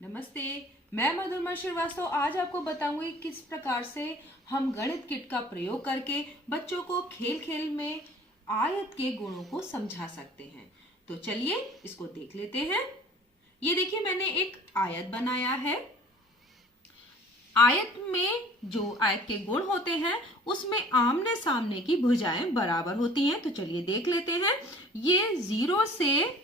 नमस्ते, मैं मधुरमा श्रीवास्तव आज आपको बताऊंगी किस प्रकार से हम गणित किट का प्रयोग करके बच्चों को खेल खेल में आयत के गुणों को समझा सकते हैं। तो चलिए इसको देख लेते हैं। ये देखिए मैंने एक आयत बनाया है। आयत में जो आयत के गुण होते हैं उसमें आमने सामने की भुजाएं बराबर होती हैं। तो चलिए देख लेते हैं। ये 0 से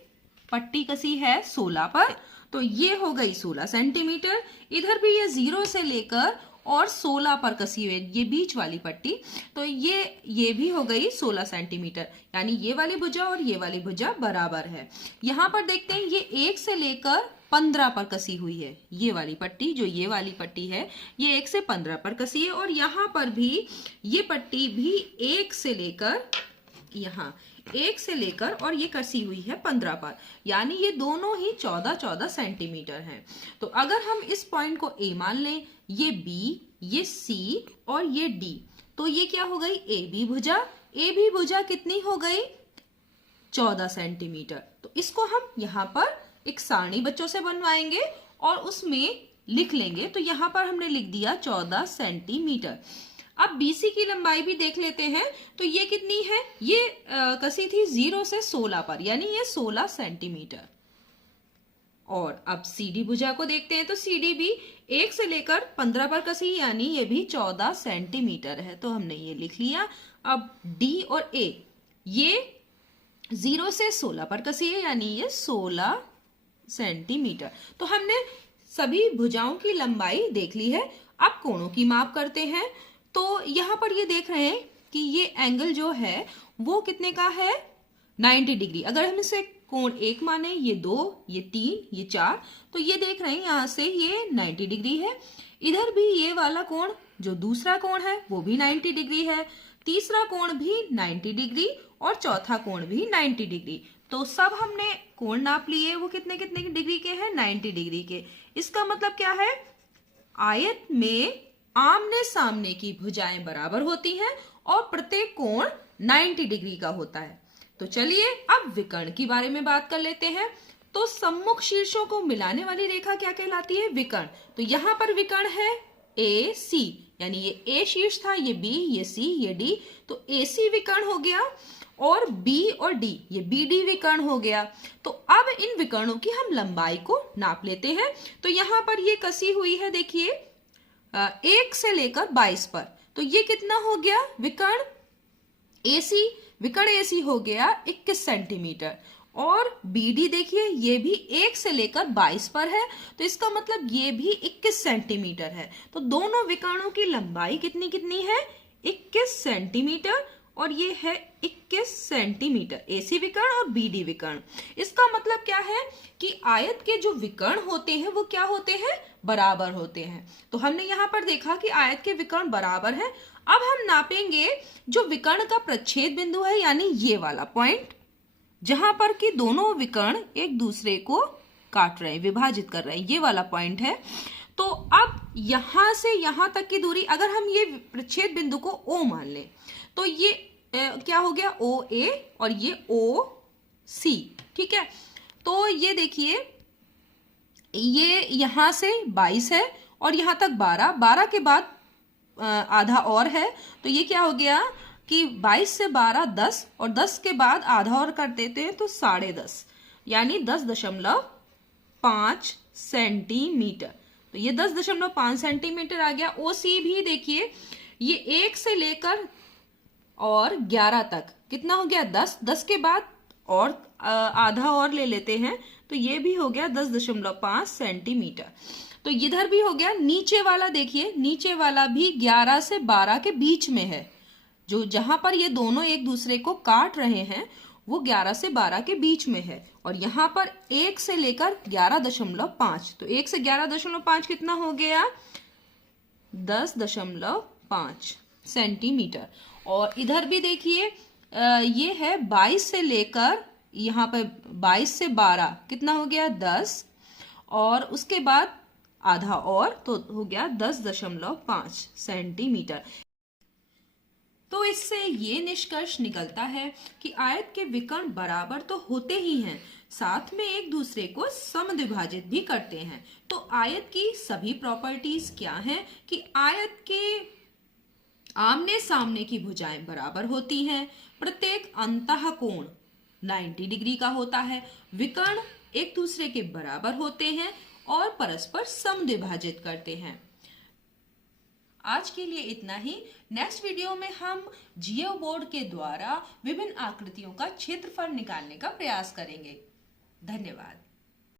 पट्टी कसी है 16 पर, तो ये हो गई 16 सेंटीमीटर। इधर भी ये 0 से लेकर और 16 पर कसी हुई ये बीच वाली पट्टी, तो ये भी हो गई 16 सेंटीमीटर। यानी ये वाली भुजा और ये वाली भुजा बराबर है। यहाँ पर देखते हैं ये 1 से लेकर 15 पर कसी हुई है। ये वाली पट्टी, जो ये वाली पट्टी है, ये 1 से 15 पर कसी है। और यहाँ पर भी ये पट्टी भी 1 से लेकर यहाँ 1 से लेकर और ये कसी हुई है 15 पर, यानी ये दोनों ही 14-14 सेंटीमीटर हैं। तो अगर हम इस पॉइंट को A मान लें, ये B, ये C और ये D, तो ये क्या हो गई AB भुजा। AB भुजा कितनी हो गई 14 सेंटीमीटर। तो इसको हम यहाँ पर एक सारणी बच्चों से बनवाएंगे और उसमें लिख लेंगे। तो यहाँ पर हमने लिख दिया 14 सेंटीमीटर। अब BC की लंबाई भी देख लेते हैं। तो ये कितनी है, ये कसी थी 0 से 16 पर, यानी ये 16 सेंटीमीटर। और अब CD भुजा को देखते हैं। तो CD भी 1 से लेकर 15 पर कसी, यानी ये भी 14 सेंटीमीटर है। तो हमने ये लिख लिया। अब D और A ये 0 से 16 पर कसी है, यानी ये 16 सेंटीमीटर। तो हमने सभी भुजाओं की लंबाई देख ली है। अब कोणों की माप करते हैं। तो यहाँ पर ये देख रहे हैं कि ये एंगल जो है वो कितने का है 90 डिग्री। अगर हम इसे कोण 1 माने, ये 2, ये 3, ये 4, तो ये देख रहे हैं यहाँ से ये 90 डिग्री है। इधर भी ये वाला कोण जो दूसरा कोण है वो भी 90 डिग्री है, तीसरा कोण भी 90 डिग्री और चौथा कोण भी 90 डिग्री। तो सब हमने कोण नाप लिए, वो कितने कितने डिग्री के हैं 90 डिग्री के। इसका मतलब क्या है, आयत में आमने सामने की भुजाएं बराबर होती हैं और प्रत्येक कोण 90 डिग्री का होता है। तो चलिए अब विकर्ण की बारे में बात कर लेते हैं। तो सम्मुख शीर्षों को मिलाने वाली रेखा क्या कहलाती है, विकर्ण। तो यहाँ पर विकर्ण है AC, यानी ये A शीर्ष था, ये B, ये C, ये D, तो AC विकर्ण हो गया। और B और D ये BD विकर्ण हो गया। तो अब इन विकर्णों की हम लंबाई को नाप लेते हैं। तो यहाँ पर ये कसी हुई है, देखिए 1 से लेकर 22 पर, तो ये कितना हो गया विकर्ण AC, विकर्ण AC हो गया 21 सेंटीमीटर। और BD देखिए ये भी 1 से लेकर 22 पर है, तो इसका मतलब ये भी 21 सेंटीमीटर है। तो दोनों विकर्णों की लंबाई कितनी कितनी है 21 सेंटीमीटर, और ये है 21 सेंटीमीटर AC विकर्ण और BD विकर्ण। इसका मतलब क्या है कि आयत के जो विकर्ण होते हैं वो क्या होते हैं, बराबर होते हैं। तो हमने यहाँ पर देखा कि आयत के विकर्ण बराबर हैं। अब हम नापेंगे जो विकर्ण का प्रच्छेद बिंदु है, यानी ये वाला पॉइंट जहां पर कि दोनों विकर्ण एक दूसरे को काट रहे हैं, विभाजित कर रहे हैं, ये वाला पॉइंट है। तो अब यहां से यहां तक की दूरी, अगर हम ये प्रच्छेद बिंदु को O मान लें, तो ये क्या हो गया OA और ये OC, ठीक है। तो ये देखिए ये यहां से 22 है और यहां तक 12, 12 के बाद आधा और है, तो ये क्या हो गया कि 22 से 12 10, और 10 के बाद आधा और कर देते हैं तो 10.5, यानी 10.5 सेंटीमीटर। तो ये 10.5 सेंटीमीटर आ गया। OC भी देखिए ये 1 से लेकर और 11 तक कितना हो गया 10, 10 के बाद और आधा और ले लेते हैं, तो ये भी हो गया 10.5 सेंटीमीटर। तो इधर भी हो गया। नीचे वाला देखिए, नीचे वाला भी 11 से 12 के बीच में है, जो जहां पर ये दोनों एक दूसरे को काट रहे हैं वो 11 से 12 के बीच में है। और यहाँ पर 1 से लेकर 11.5, तो 1 से 11.5 कितना हो गया 10.5 सेंटीमीटर। और इधर भी देखिए ये है 22 से लेकर यहाँ पर 22 से 12 कितना हो गया 10, और उसके बाद आधा और, तो हो गया 10.5 सेंटीमीटर। तो इससे ये निष्कर्ष निकलता है कि आयत के विकर्ण बराबर तो होते ही हैं, साथ में एक दूसरे को समद्विभाजित भी करते हैं। तो आयत की सभी प्रॉपर्टीज क्या हैं कि आयत के आमने सामने की भुजाएं बराबर होती हैं, प्रत्येक अंतः कोण 90 डिग्री का होता है, विकर्ण एक दूसरे के बराबर होते हैं और परस्पर समद्विभाजित करते हैं। आज के लिए इतना ही। नेक्स्ट वीडियो में हम जियो बोर्ड के द्वारा विभिन्न आकृतियों का क्षेत्रफल निकालने का प्रयास करेंगे। धन्यवाद।